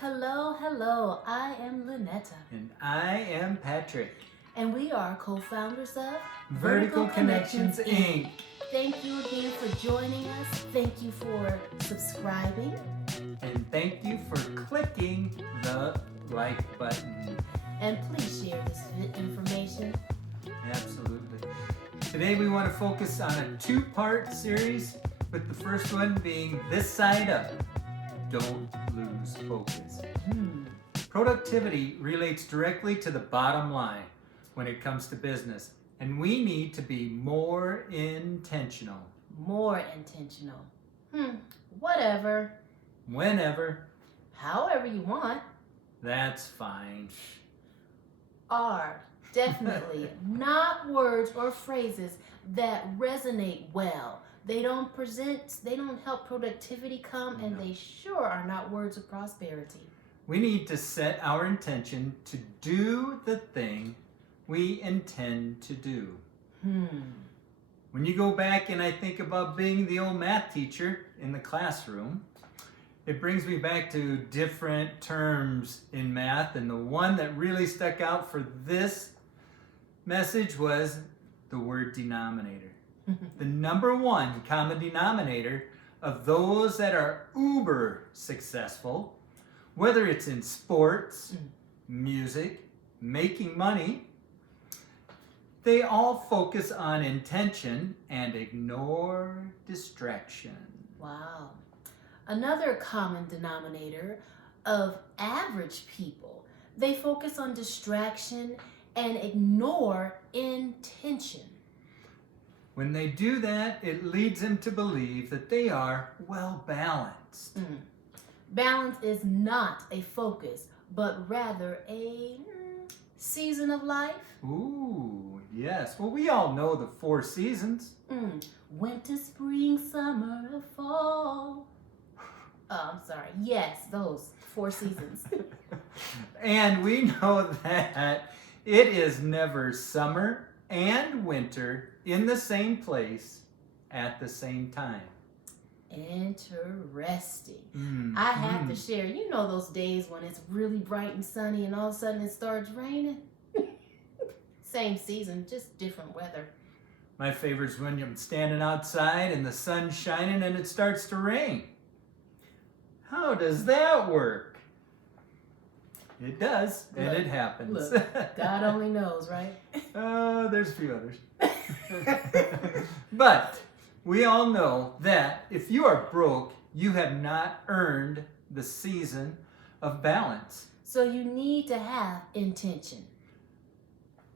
Hello, hello. I am Linnetta. And I am Patrick. And we are co-founders of Vertical Connections Inc. Thank you again for joining us. Thank you for subscribing. And thank you for clicking the like button. And please share this information. Absolutely. Today we want to focus on a two-part series, with the first one being this side up. Don't lose focus. Productivity relates directly to the bottom line when it comes to business, and we need to be more intentional. More intentional. Whatever. Whenever. However you want. That's fine. Are definitely not words or phrases that resonate well. They don't help productivity come, and they sure are not words of prosperity. We need to set our intention to do the thing we intend to do. When you go back and I think about being the old math teacher in the classroom, it brings me back to different terms in math, and the one that really stuck out for this message was the word denominator. The number one common denominator of those that are uber successful, whether it's in sports, music, making money, they all focus on intention and ignore distraction. Wow. Another common denominator of average people, they focus on distraction and ignore intention. When they do that, it leads them to believe that they are well balanced. Balance is not a focus, but rather a season of life. Ooh, yes. Well, we all know the 4 seasons. Winter, spring, summer, fall. Oh, I'm sorry. Yes, those 4 seasons. And we know that it is never summer and winter in the same place at the same time. Interesting. I have to share, you know those days when it's really bright and sunny and all of a sudden it starts raining? Same season, just different weather. My favorite is when I'm standing outside and the sun's shining and it starts to rain. How does that work? It does, and it happens. Look, God only knows, right? There's a few others. But we all know that if you are broke, you have not earned the season of balance. So you need to have intention.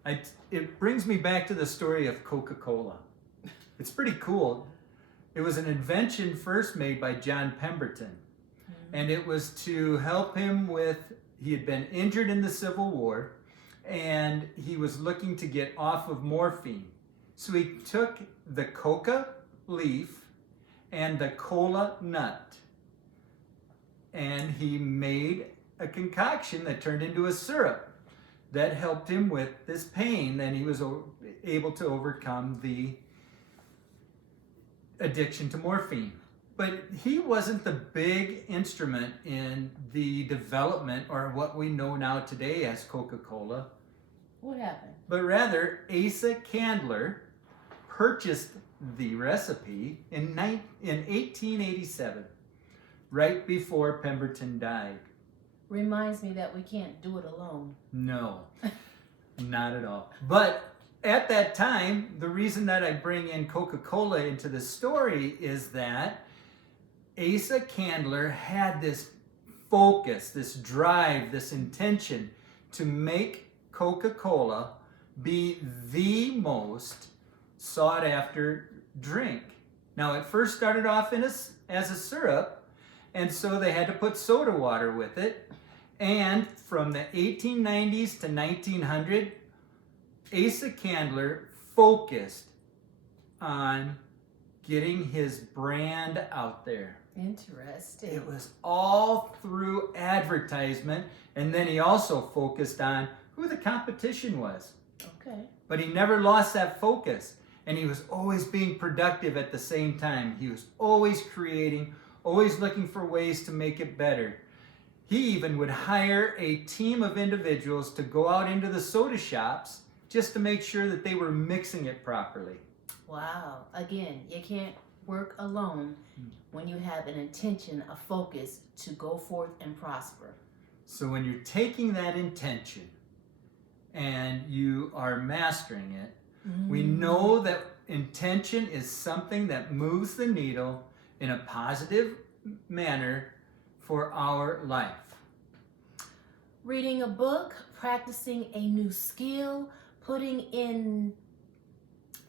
It brings me back to the story of Coca-Cola. It's pretty cool. It was an invention first made by John Pemberton. And it was to help him with, he had been injured in the Civil War, and he was looking to get off of morphine. So he took the coca leaf and the cola nut, and he made a concoction that turned into a syrup that helped him with this pain. Then he was able to overcome the addiction to morphine. But he wasn't the big instrument in the development or what we know now today as Coca-Cola. What happened? But rather, Asa Candler purchased the recipe in 1887, right before Pemberton died. Reminds me that we can't do it alone. No, not at all. But at that time, the reason that I bring in Coca-Cola into the story is that Asa Candler had this focus, this drive, this intention to make Coca-Cola be the most sought after drink. Now, it first started off as a syrup, and so they had to put soda water with it. And from the 1890s to 1900, Asa Candler focused on getting his brand out there. Interesting. It was all through advertisement, and then he also focused on who the competition was. Okay. But he never lost that focus, and he was always being productive at the same time. He was always creating, always looking for ways to make it better. He even would hire a team of individuals to go out into the soda shops just to make sure that they were mixing it properly. Wow. Again, you can't work alone when you have an intention, a focus to go forth and prosper. So when you're taking that intention and you are mastering it, we know that intention is something that moves the needle in a positive manner for our life. Reading a book, practicing a new skill, putting in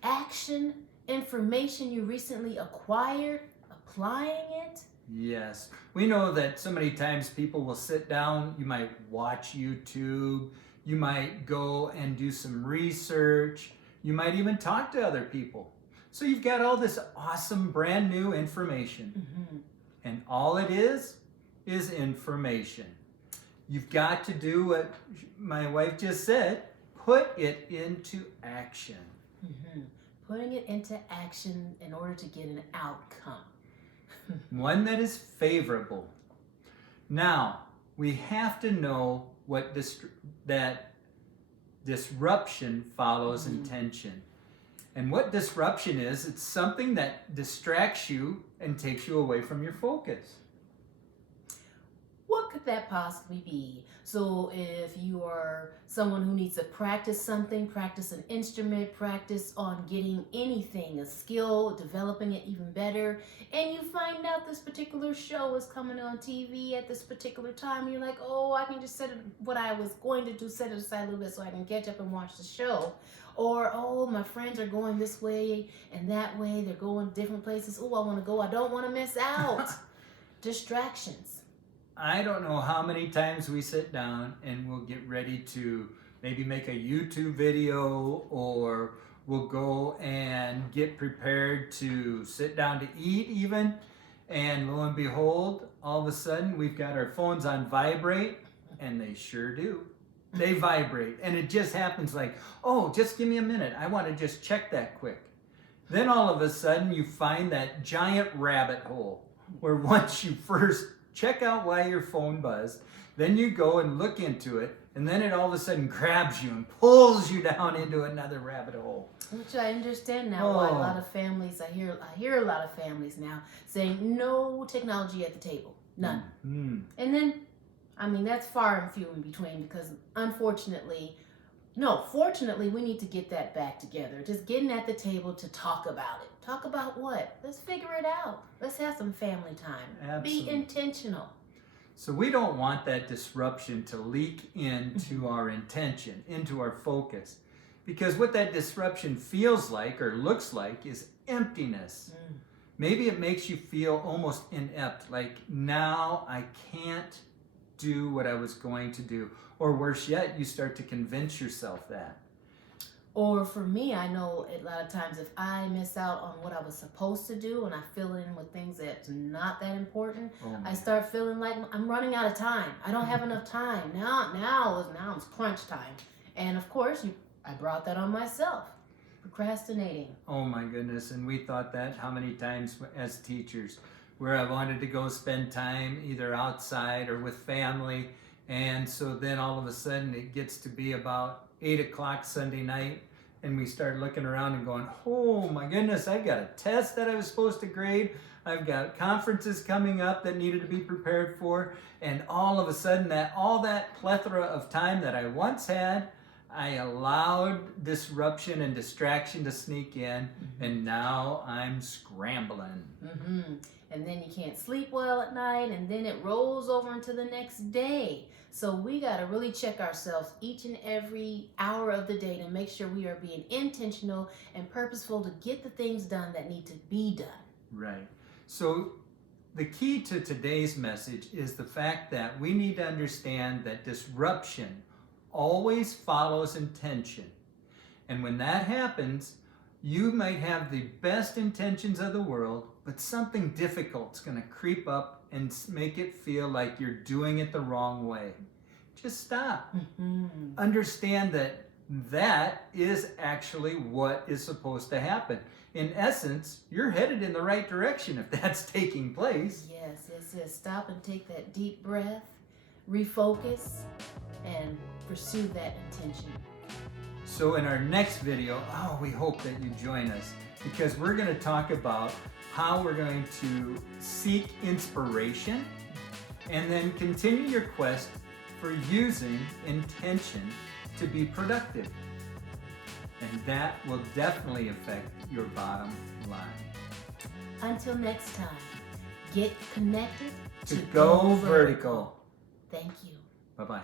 action information you recently acquired, applying it. Yes. We know that so many times people will sit down, you might watch YouTube, you might go and do some research, you might even talk to other people. So you've got all this awesome brand new information. And all it is information. You've got to do what my wife just said, put it into action. Putting it into action in order to get an outcome. One that is favorable. Now, we have to know what that disruption follows intention. And what disruption is, it's something that distracts you and takes you away from your focus. What could that possibly be? So if you are someone who needs to practice something, practice an instrument, practice on getting anything, a skill, developing it even better, and you find out this particular show is coming on TV at this particular time, you're like, oh, I can just set it, what I was going to do, set it aside a little bit so I can catch up and watch the show. Or, oh, my friends are going this way and that way, they're going different places. Oh, I want to go, I don't want to miss out. Distractions. I don't know how many times we sit down and we'll get ready to maybe make a YouTube video, or we'll go and get prepared to sit down to eat even, and lo and behold, all of a sudden we've got our phones on vibrate, and they sure do. They vibrate, and it just happens like, oh, just give me a minute, I want to just check that quick. Then all of a sudden you find that giant rabbit hole where once you first check out why your phone buzzed, then you go and look into it, and then it all of a sudden grabs you and pulls you down into another rabbit hole. Which I understand now why a lot of families, I hear a lot of families now saying no technology at the table, none. And then, I mean, that's far and few in between, because fortunately, we need to get that back together. Just getting at the table to talk about it. Talk about what? Let's figure it out. Let's have some family time. Absolutely. Be intentional. So we don't want that disruption to leak into our intention, into our focus. Because what that disruption feels like or looks like is emptiness. Maybe it makes you feel almost inept, like now I can't do what I was going to do. Or worse yet, you start to convince yourself that. Or for me, I know a lot of times if I miss out on what I was supposed to do and I fill it in with things that's not that important, I start feeling like I'm running out of time. I don't have enough time. Now it's crunch time. And of course, I brought that on myself. Procrastinating. Oh my goodness, and we thought that how many times as teachers, where I wanted to go spend time either outside or with family, and so then all of a sudden it gets to be about 8 o'clock Sunday night, and we start looking around and going, oh my goodness, I've got a test that I was supposed to grade, I've got conferences coming up that needed to be prepared for, and all of a sudden all that plethora of time that I once had, I allowed disruption and distraction to sneak in, and now I'm scrambling. And then you can't sleep well at night, and then it rolls over into the next day. So we got to really check ourselves each and every hour of the day to make sure we are being intentional and purposeful to get the things done that need to be done. Right. So the key to today's message is the fact that we need to understand that disruption always follows intention. And when that happens, you might have the best intentions of the world, but something difficult's going to creep up and make it feel like you're doing it the wrong way. Just stop. Understand that is actually what is supposed to happen. In essence, you're headed in the right direction if that's taking place. Yes. Stop and take that deep breath. refocus, and pursue that intention. So in our next video, we hope that you join us, because we're going to talk about how we're going to seek inspiration and then continue your quest for using intention to be productive. And that will definitely affect your bottom line. Until next time, get connected To go vertical. Thank you. Bye-bye.